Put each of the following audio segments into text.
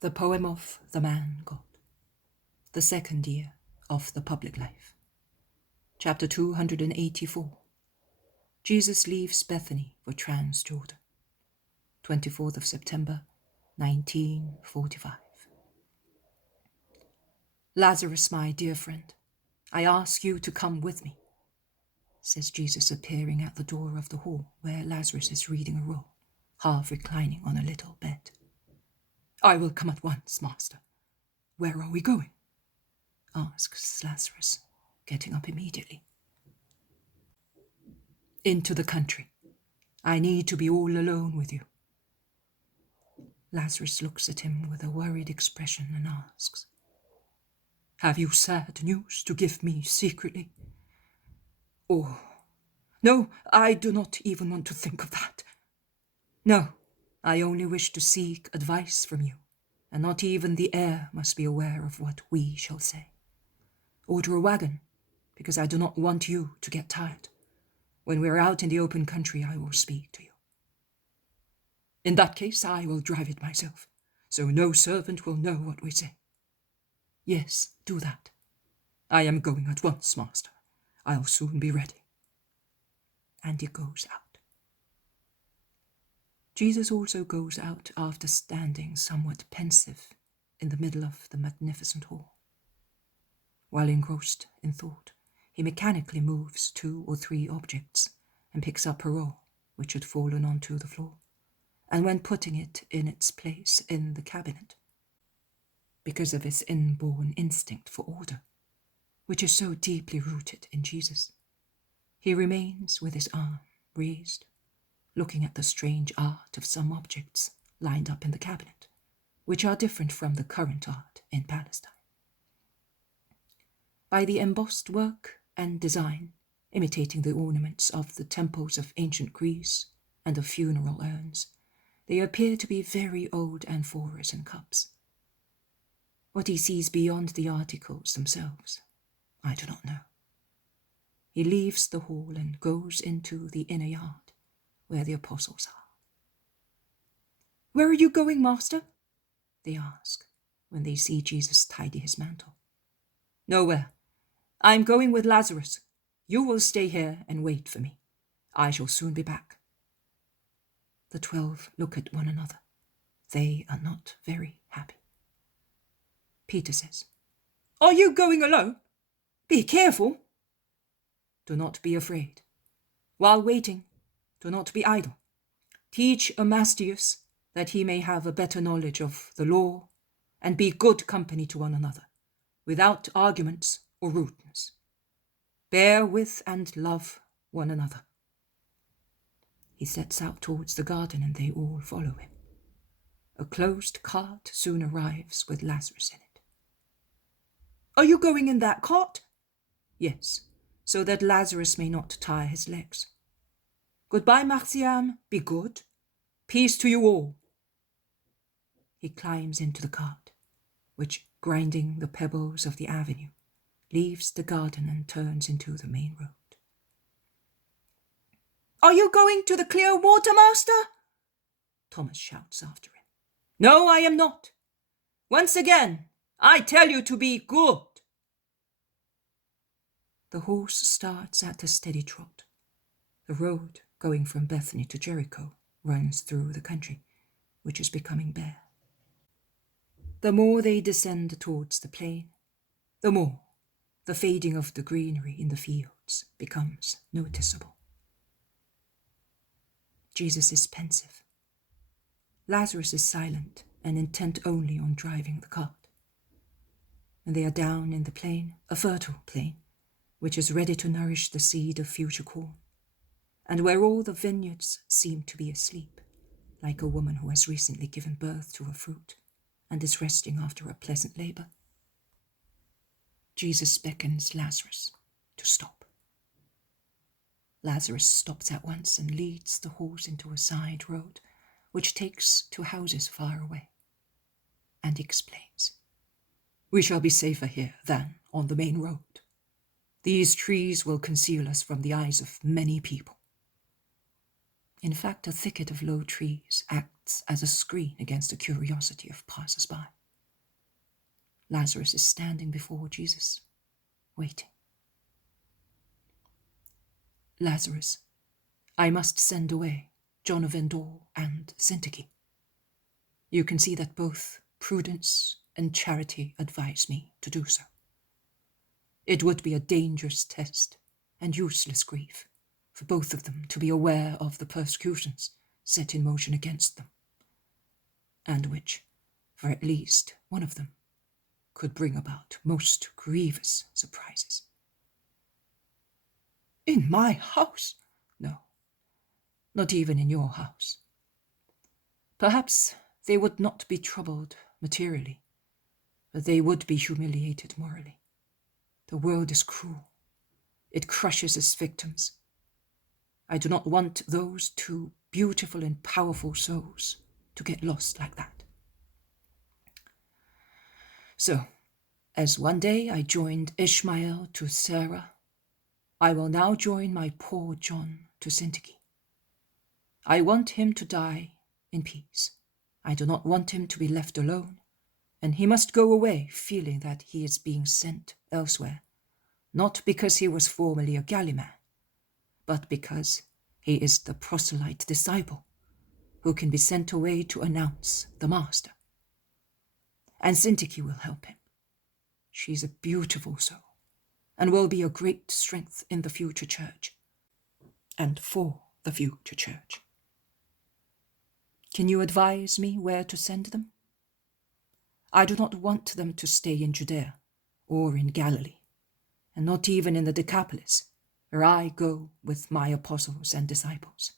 The poem of the man God. The second year of the public life. Chapter 284. Jesus leaves Bethany for Transjordan. 24th of September, 1945. Lazarus, my dear friend, I ask you to come with me, says Jesus, appearing at the door of the hall where Lazarus is reading a roll, half reclining on a little bed. I will come at once, Master. Where are we going? Asks Lazarus, getting up immediately. Into the country. I need to be all alone with you. Lazarus looks at him with a worried expression and asks, Have you sad news to give me secretly? Oh, no, I do not even want to think of that. No, I only wish to seek advice from you, and not even the air must be aware of what we shall say. Order a wagon, because I do not want you to get tired. When we are out in the open country, I will speak to you. In that case, I will drive it myself, so no servant will know what we say. Yes, do that. I am going at once, Master. I'll soon be ready. And he goes out. Jesus also goes out after standing somewhat pensive in the middle of the magnificent hall. While engrossed in thought, he mechanically moves 2 or 3 objects and picks up a roll which had fallen onto the floor, and when putting it in its place in the cabinet, because of his inborn instinct for order, which is so deeply rooted in Jesus, he remains with his arm raised, looking at the strange art of some objects lined up in the cabinet, which are different from the current art in Palestine. By the embossed work and design, imitating the ornaments of the temples of ancient Greece and of funeral urns, they appear to be very old amphoras and cups. What he sees beyond the articles themselves, I do not know. He leaves the hall and goes into the inner yard, where the apostles are. Where are you going, Master? They ask, when they see Jesus tidy his mantle. Nowhere. I'm going with Lazarus. You will stay here and wait for me. I shall soon be back. The 12 look at one another. They are not very happy. Peter says, Are you going alone? Be careful. Do not be afraid. While waiting, do not be idle. Teach Amastius that he may have a better knowledge of the law, and be good company to one another, without arguments or rudeness. Bear with and love one another. He sets out towards the garden, and they all follow him. A closed cart soon arrives with Lazarus in it. Are you going in that cart? Yes, so that Lazarus may not tire his legs. Goodbye, Marciam, be good. Peace to you all. He climbs into the cart, which, grinding the pebbles of the avenue, leaves the garden and turns into the main road. Are you going to the clear water, Master? Thomas shouts after him. No, I am not. Once again, I tell you to be good. The horse starts at a steady trot. The road going from Bethany to Jericho runs through the country, which is becoming bare. The more they descend towards the plain, the more the fading of the greenery in the fields becomes noticeable. Jesus is pensive. Lazarus is silent and intent only on driving the cart. And they are down in the plain, a fertile plain, which is ready to nourish the seed of future corn, and where all the vineyards seem to be asleep, like a woman who has recently given birth to a fruit and is resting after a pleasant labor. Jesus beckons Lazarus to stop. Lazarus stops at once and leads the horse into a side road, which takes to houses far away, and explains, We shall be safer here than on the main road. These trees will conceal us from the eyes of many people. In fact, a thicket of low trees acts acts as a screen against the curiosity of passers-by. Lazarus is standing before Jesus, waiting. Lazarus, I must send away John of Endor and Syntyche. You can see that both prudence and charity advise me to do so. It would be a dangerous test and useless grief for both of them to be aware of the persecutions set in motion against them, and which, for at least one of them, could bring about most grievous surprises. In my house? No, not even in your house. Perhaps they would not be troubled materially, but they would be humiliated morally. The world is cruel. It crushes its victims. I do not want those two beautiful and powerful souls to get lost like that. So, as one day I joined Ishmael to Sarah, I will now join my poor John to Syntyche. I want him to die in peace. I do not want him to be left alone, and he must go away feeling that he is being sent elsewhere, not because he was formerly a galley man, but because he is the proselyte disciple who can be sent away to announce the master. And Syntyche will help him. She is a beautiful soul and will be a great strength in the future church and for the future church. Can you advise me where to send them? I do not want them to stay in Judea or in Galilee, and not even in the Decapolis, where I go with my apostles and disciples,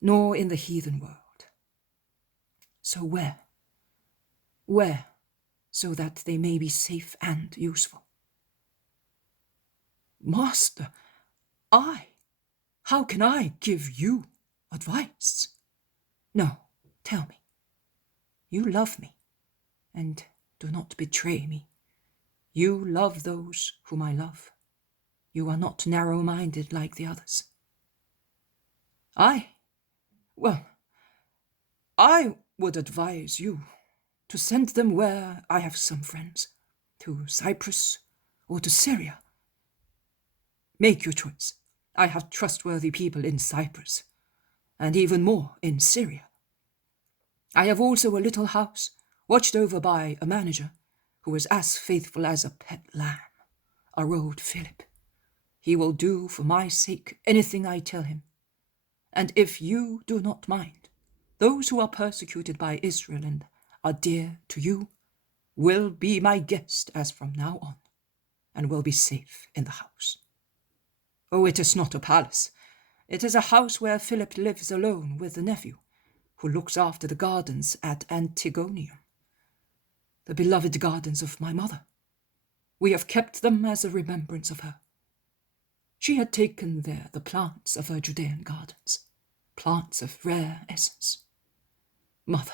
nor in the heathen world. So where? Where, so that they may be safe and useful? Master, how can I give you advice? No, tell me. You love me, and do not betray me. You love those whom I love. You are not narrow-minded like the others. I would advise you to send them where I have some friends, to Cyprus or to Syria. Make your choice. I have trustworthy people in Cyprus, and even more in Syria. I have also a little house, watched over by a manager, who is as faithful as a pet lamb, our old Philip. He will do for my sake anything I tell him. And if you do not mind, those who are persecuted by Israel and are dear to you will be my guest as from now on, and will be safe in the house. Oh, it is not a palace. It is a house where Philip lives alone with a nephew, who looks after the gardens at Antigonium, the beloved gardens of my mother. We have kept them as a remembrance of her. She had taken there the plants of her Judean gardens, plants of rare essence. Mother,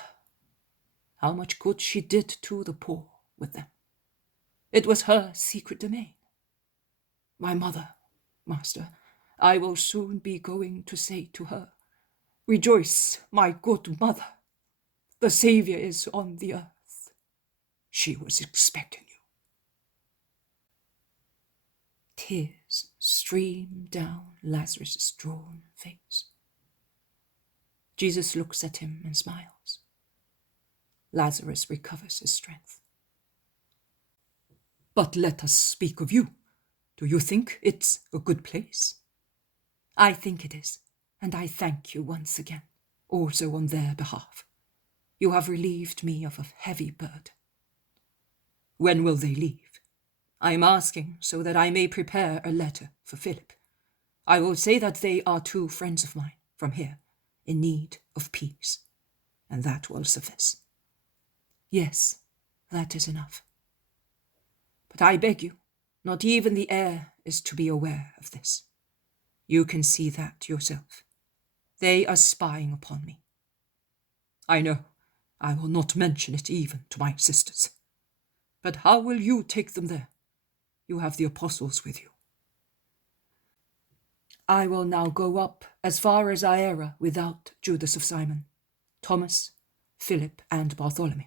how much good she did to the poor with them. It was her secret domain. My mother, master, I will soon be going to say to her, Rejoice, my good mother, the Saviour is on the earth. She was expecting you. Tears stream down Lazarus' drawn face. Jesus looks at him and smiles. Lazarus recovers his strength. But let us speak of you. Do you think it's a good place? I think it is, and I thank you once again, also on their behalf. You have relieved me of a heavy burden. When will they leave? I am asking so that I may prepare a letter for Philip. I will say that they are two friends of mine from here, in need of peace, and that will suffice. Yes, that is enough. But I beg you, not even the heir is to be aware of this. You can see that yourself. They are spying upon me. I know, I will not mention it even to my sisters. But how will you take them there? You have the apostles with you. I will now go up as far as Aera without Judas of Simon. Thomas, Philip, and Bartholomew.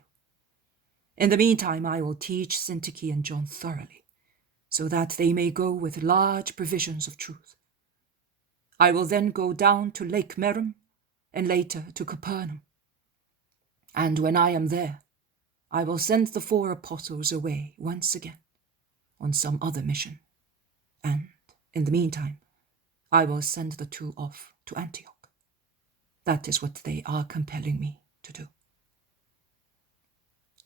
In the meantime, I will teach Syntyche and John thoroughly, so that they may go with large provisions of truth. I will then go down to Lake Merom, and later to Capernaum. And when I am there, I will send the 4 apostles away once again on some other mission, and in the meantime, I will send the 2 off to Antioch. That is what they are compelling me to do.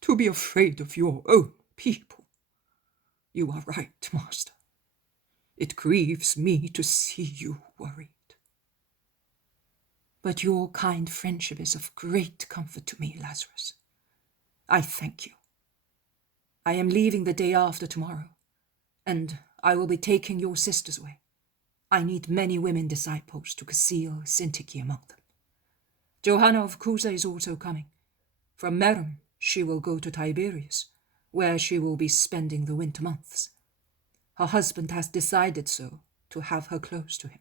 To be afraid of your own people. You are right, Master. It grieves me to see you worried. But your kind friendship is of great comfort to me, Lazarus. I thank you. I am leaving the day after tomorrow, and I will be taking your sisters away. I need many women disciples to conceal Syntyche among them. Johanna of Cusa is also coming. From Merom she will go to Tiberias, where she will be spending the winter months. Her husband has decided so, to have her close to him,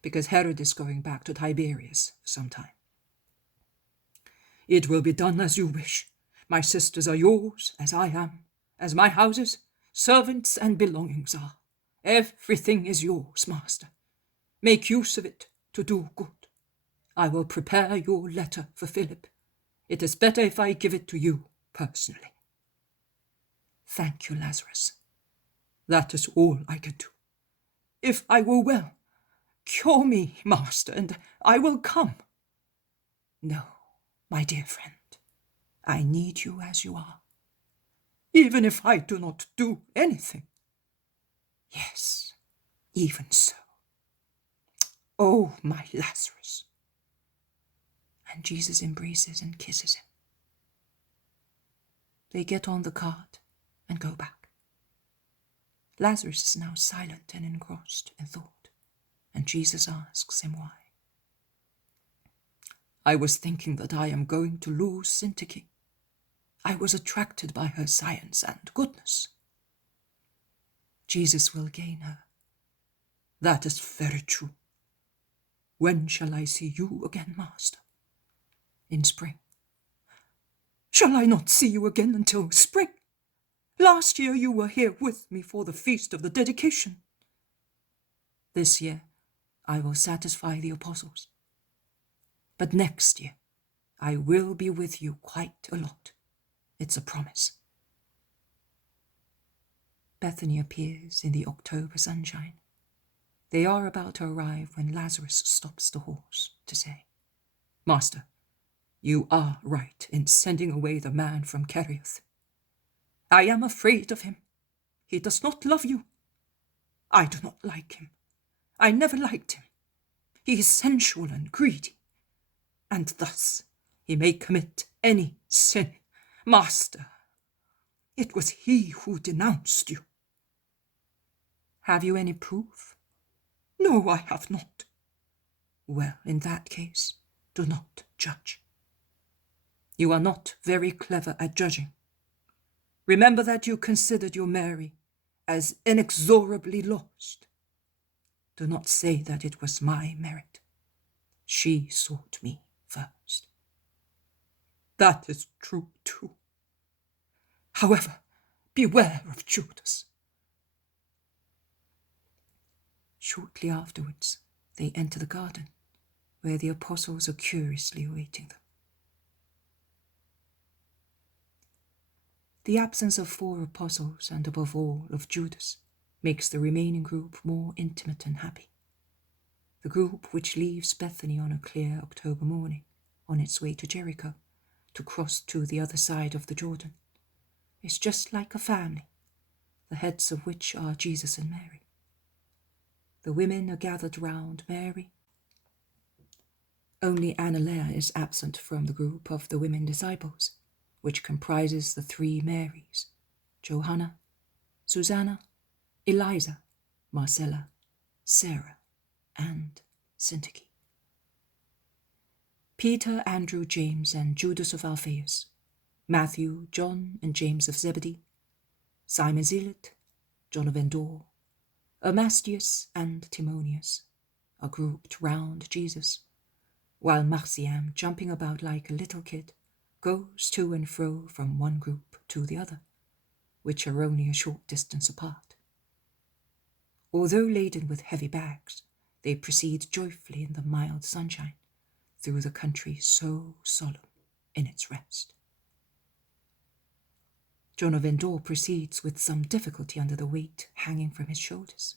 because Herod is going back to Tiberias for some time. It will be done as you wish. My sisters are yours, as I am, as my houses, servants, and belongings are. Everything is yours, Master. Make use of it to do good. I will prepare your letter for Philip. It is better if I give it to you personally. Thank you, Lazarus. That is all I can do. If I were well, cure me, Master, and I will come. No, my dear friend, I need you as you are. Even if I do not do anything. Yes, even so. Oh, my Lazarus. And Jesus embraces and kisses him. They get on the cart and go back. Lazarus is now silent and engrossed in thought, and Jesus asks him why. I was thinking that I am going to lose Syntyche. I was attracted by her science and goodness. Jesus will gain her. That is very true. When shall I see you again, Master? In spring. Shall I not see you again until spring? Last year you were here with me for the feast of the dedication. This year I will satisfy the apostles. But next year I will be with you quite a lot. It's a promise. Bethany appears in the October sunshine. They are about to arrive when Lazarus stops the horse to say, Master, you are right in sending away the man from Kerioth. I am afraid of him. He does not love you. I do not like him. I never liked him. He is sensual and greedy, and thus he may commit any sin. Master, it was he who denounced you. Have you any proof? No, I have not. Well, in that case, do not judge. You are not very clever at judging. Remember that you considered your Mary as inexorably lost. Do not say that it was my merit. She sought me first. That is true too. However, beware of Judas. Shortly afterwards, they enter the garden, where the apostles are curiously awaiting them. The absence of 4 apostles, and above all of Judas, makes the remaining group more intimate and happy. The group which leaves Bethany on a clear October morning, on its way to Jericho, to cross to the other side of the Jordan, is just like a family, the heads of which are Jesus and Mary. The women are gathered round Mary. Only Annalea is absent from the group of the women disciples, which comprises the 3 Marys, Johanna, Susanna, Eliza, Marcella, Sarah, and Syntyche. Peter, Andrew, James, and Judas of Alphaeus, Matthew, John, and James of Zebedee, Simon Zealot, John of Endor, Amastius, and Timonius are grouped round Jesus, while Marciam, jumping about like a little kid, goes to and fro from one group to the other, which are only a short distance apart. Although laden with heavy bags, they proceed joyfully in the mild sunshine, through the country so solemn in its rest. John of Endor proceeds with some difficulty under the weight hanging from his shoulders.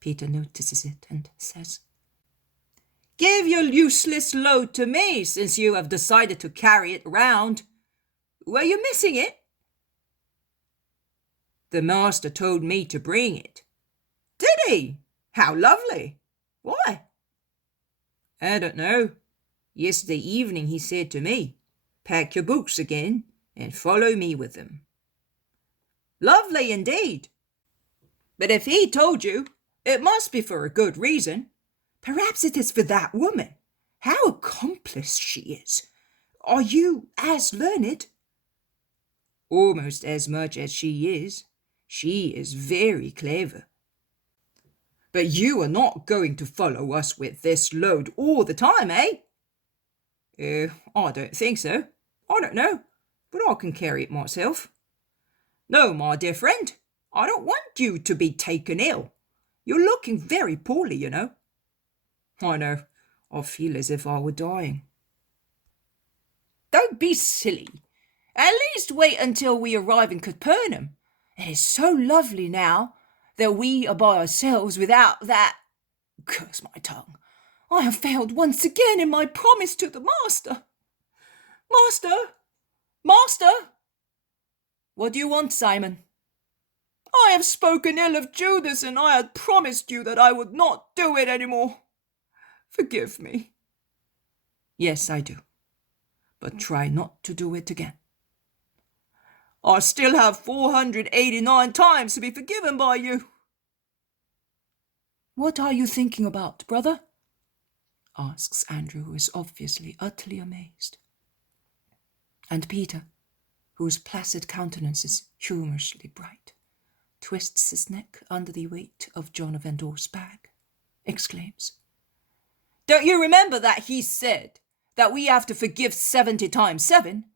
Peter notices it and says, "Give your useless load to me, since you have decided to carry it round. Were you missing it?" "The master told me to bring it." "Did he? How lovely. Why?" "I don't know. Yesterday evening he said to me, 'Pack your books again and follow me with them.'" "Lovely indeed. But if he told you, it must be for a good reason. Perhaps it is for that woman. How accomplished she is. Are you as learned?" "Almost as much as she is. She is very clever." "But you are not going to follow us with this load all the time, eh?" I don't think so. I don't know, but I can carry it myself." "No, my dear friend, I don't want you to be taken ill. You're looking very poorly, you know." "I know. I feel as if I were dying." "Don't be silly. At least wait until we arrive in Capernaum. It is so lovely now that we are by ourselves without that... Curse my tongue. I have failed once again in my promise to the master. Master! Master!" "What do you want, Simon?" "I have spoken ill of Judas, and I had promised you that I would not do it any more. Forgive me." "Yes, I do. But try not to do it again." "I still have 489 times to be forgiven by you." "What are you thinking about, brother?" asks Andrew, who is obviously utterly amazed. And Peter, whose placid countenance is humorously bright, twists his neck under the weight of John of Endor's bag, exclaims, "Don't you remember that he said that we have to forgive 70 times 7?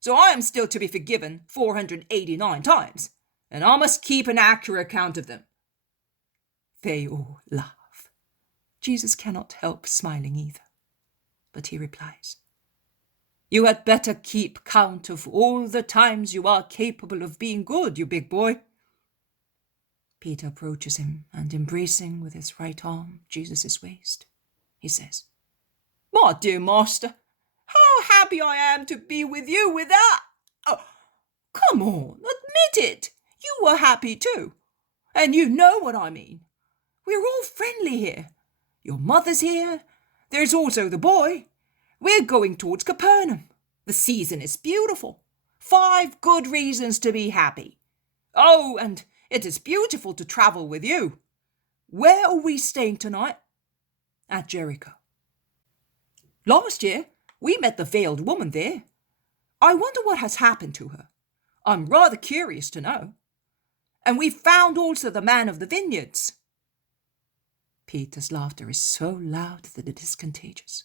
So I am still to be forgiven 489 times, and I must keep an accurate count of them." They all laugh. Jesus cannot help smiling either, but he replies, "You had better keep count of all the times you are capable of being good, you big boy." Peter approaches him, and embracing with his right arm Jesus' waist, he says, "My dear master, how happy I am to be with you without... Oh, come on, admit it. You were happy too. And you know what I mean. We're all friendly here. Your mother's here. There's also the boy. We're going towards Capernaum. The season is beautiful. 5 good reasons to be happy. Oh, and it is beautiful to travel with you. Where are we staying tonight?" "At Jericho." "Last year, we met the veiled woman there. I wonder what has happened to her. I'm rather curious to know. And we found also the man of the vineyards." Peter's laughter is so loud that it is contagious.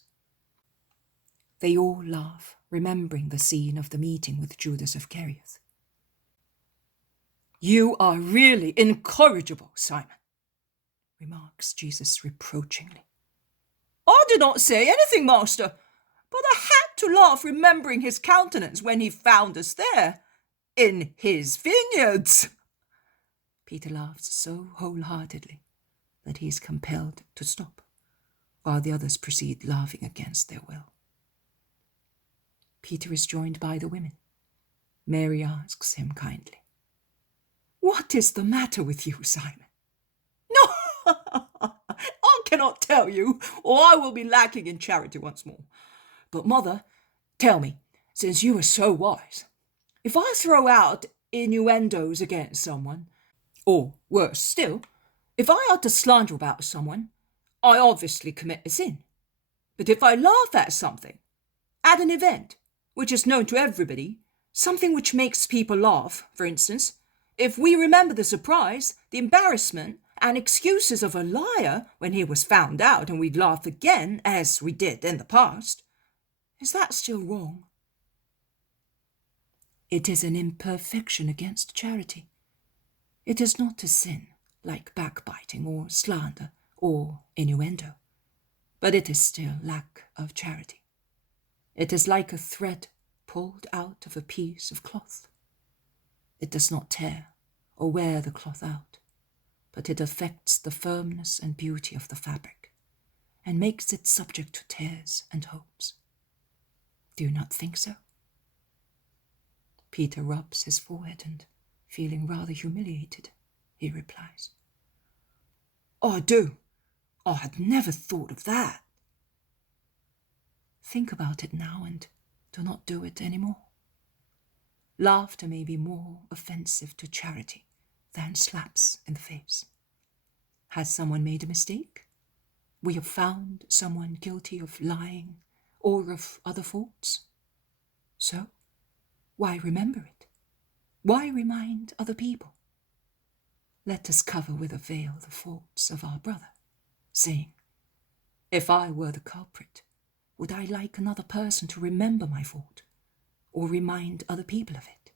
They all laugh, remembering the scene of the meeting with Judas Iscariot. "You are really incorrigible, Simon," remarks Jesus reproachingly. "I did not say anything, master, but I had to laugh remembering his countenance when he found us there, in his vineyards." Peter laughs so wholeheartedly that he is compelled to stop, while the others proceed laughing against their will. Peter is joined by the women. Mary asks him kindly, "What is the matter with you, Simon?" "No, I cannot tell you, or I will be lacking in charity once more. But mother, tell me, since you are so wise, if I throw out innuendos against someone, or worse still, if I utter slander about someone, I obviously commit a sin. But if I laugh at something, at an event which is known to everybody, something which makes people laugh, for instance, if we remember the surprise, the embarrassment, and excuses of a liar when he was found out and we'd laugh again, as we did in the past, is that still wrong? It is an imperfection against charity. It is not a sin like backbiting or slander or innuendo, but it is still lack of charity. It is like a thread pulled out of a piece of cloth. It does not tear or wear the cloth out, but it affects the firmness and beauty of the fabric and makes it subject to tears and holes. Do you not think so? Peter rubs his forehead and, feeling rather humiliated, he replies, "I do. I had never thought of that." Think about it now and do not do it any more. Laughter may be more offensive to charity than slaps in the face. Has someone made a mistake? We have found someone guilty of lying or of other faults. So, why remember it? Why remind other people? Let us cover with a veil the faults of our brother, saying, "If I were the culprit, would I like another person to remember my fault, or remind other people of it?"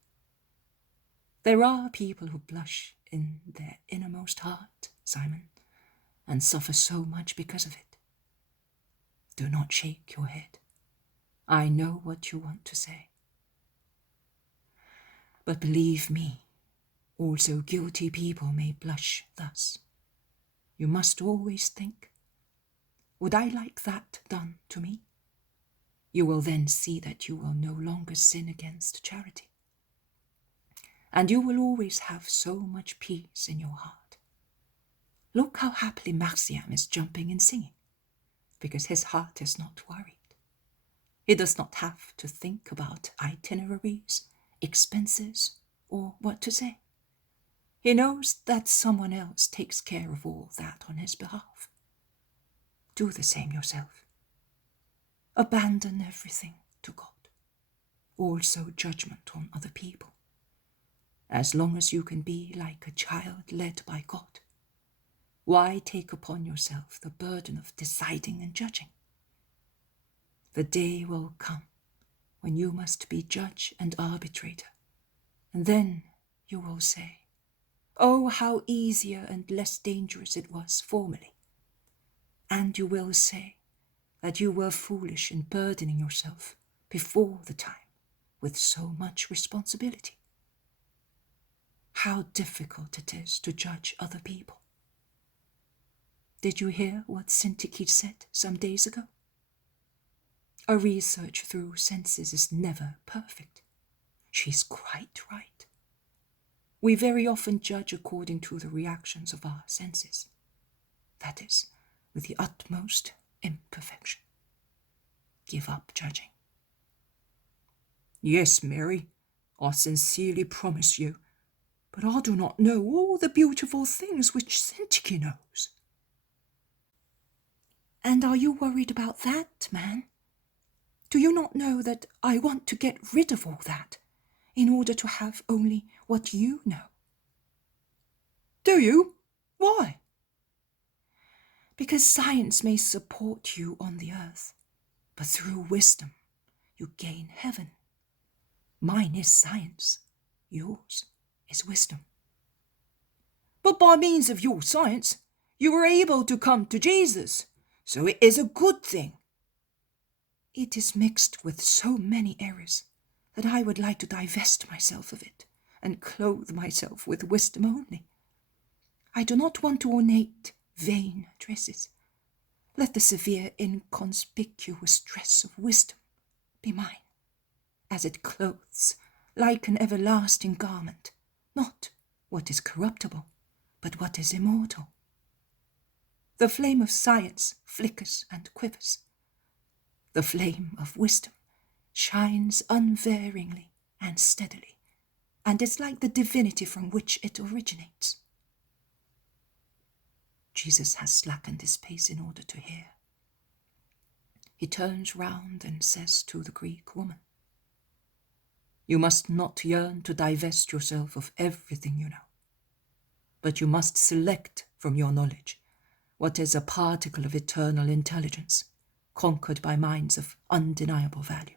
There are people who blush in their innermost heart, Simon, and suffer so much because of it. Do not shake your head. I know what you want to say. But believe me, also guilty people may blush thus. You must always think, would I like that done to me? You will then see that you will no longer sin against charity. And you will always have so much peace in your heart. Look how happily Marciam is jumping and singing, because his heart is not worried. He does not have to think about itineraries, expenses, or what to say. He knows that someone else takes care of all that on his behalf. Do the same yourself. Abandon everything to God, also judgment on other people. As long as you can be like a child led by God, why take upon yourself the burden of deciding and judging? The day will come when you must be judge and arbitrator, and then you will say, "Oh, how easier and less dangerous it was formerly." And you will say that you were foolish in burdening yourself before the time with so much responsibility. How difficult it is to judge other people. Did you hear what Syntyche said some days ago? A research through senses is never perfect. She's quite right. We very often judge according to the reactions of our senses. That is, with the utmost imperfection. Give up judging. Yes, Mary, I sincerely promise you, but I do not know all the beautiful things which Syntyche knows. And are you worried about that, man? Do you not know that I want to get rid of all that, in order to have only what you know? Do you? Why? Because science may support you on the earth, but through wisdom you gain heaven. Mine is science, yours is wisdom. But by means of your science, you were able to come to Jesus, so it is a good thing. It is mixed with so many errors that I would like to divest myself of it and clothe myself with wisdom only. I do not want ornate, vain dresses. Let the severe, inconspicuous dress of wisdom be mine, as it clothes, like an everlasting garment, not what is corruptible, but what is immortal. The flame of science flickers and quivers. The flame of wisdom shines unvaryingly and steadily, and is like the divinity from which it originates. Jesus has slackened his pace in order to hear. He turns round and says to the Greek woman, "You must not yearn to divest yourself of everything you know. but you must select from your knowledge what is a particle of eternal intelligence, conquered by minds of undeniable value.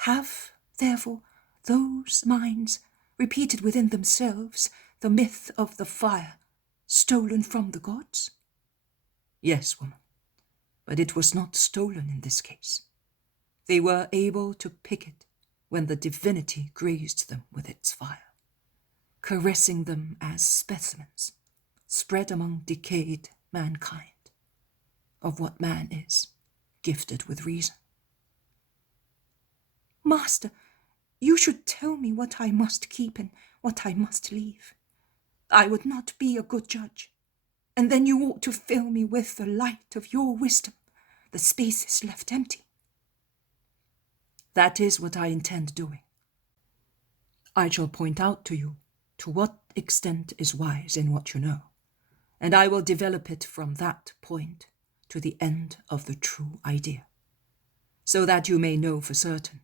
Have, therefore, those minds repeated within themselves the myth of the fire stolen from the gods? Yes, woman, but it was not stolen in this case. They were able to pick it when the divinity grazed them with its fire, caressing them as specimens spread among decayed mankind, of what man is, gifted with reason. Master, you should tell me what I must keep and what I must leave. I would not be a good judge, and then you ought to fill me with the light of your wisdom, the spaces left empty. That is what I intend doing. I shall point out to you to what extent is wise in what you know, and I will develop it from that point to the end of the true idea, so that you may know for certain,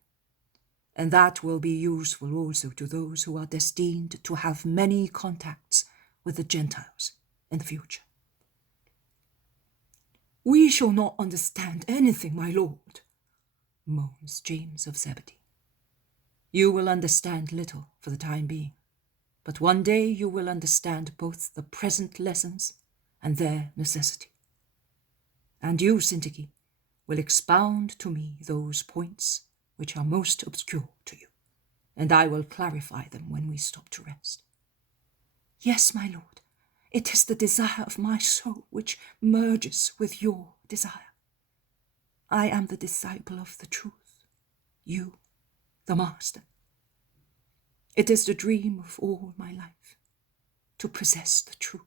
and that will be useful also to those who are destined to have many contacts with the Gentiles in the future. We shall not understand anything, my lord, moans James of Zebedee. You will understand little for the time being, but one day you will understand both the present lessons and their necessity. And you, Syntyche, will expound to me those points which are most obscure to you, and I will clarify them when we stop to rest. Yes, my lord, it is the desire of my soul which merges with your desire. I am the disciple of the truth, you, the master. It is the dream of all my life, to possess the truth.